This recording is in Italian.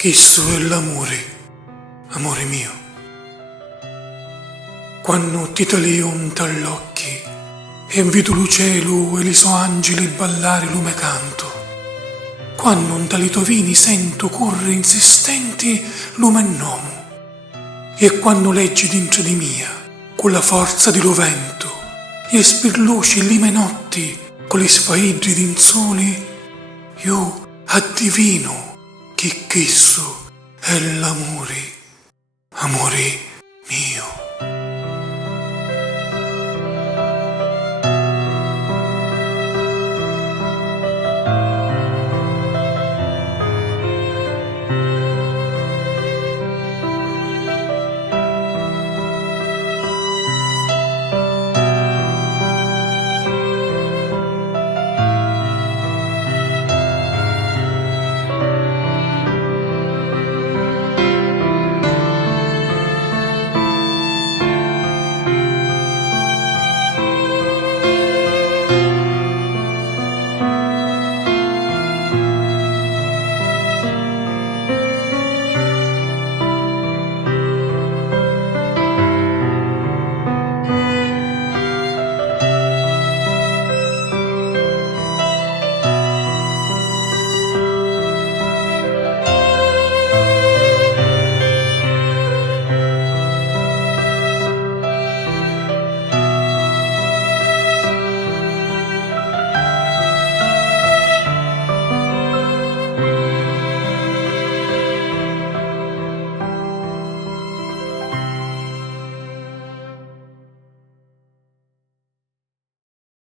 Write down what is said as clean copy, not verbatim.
Questo è l'amore, amore mio. Quando ti talio dall'occhi e vedo lo cielo e i suoi angeli ballare lume canto, quando un talito vini sento correre insistenti lume nomo, e quando leggi dentro di mia con la forza di lo vento e spirluci lime notti con le sfaidri d'insoli, io addivino che questo è l'amore, amore mio.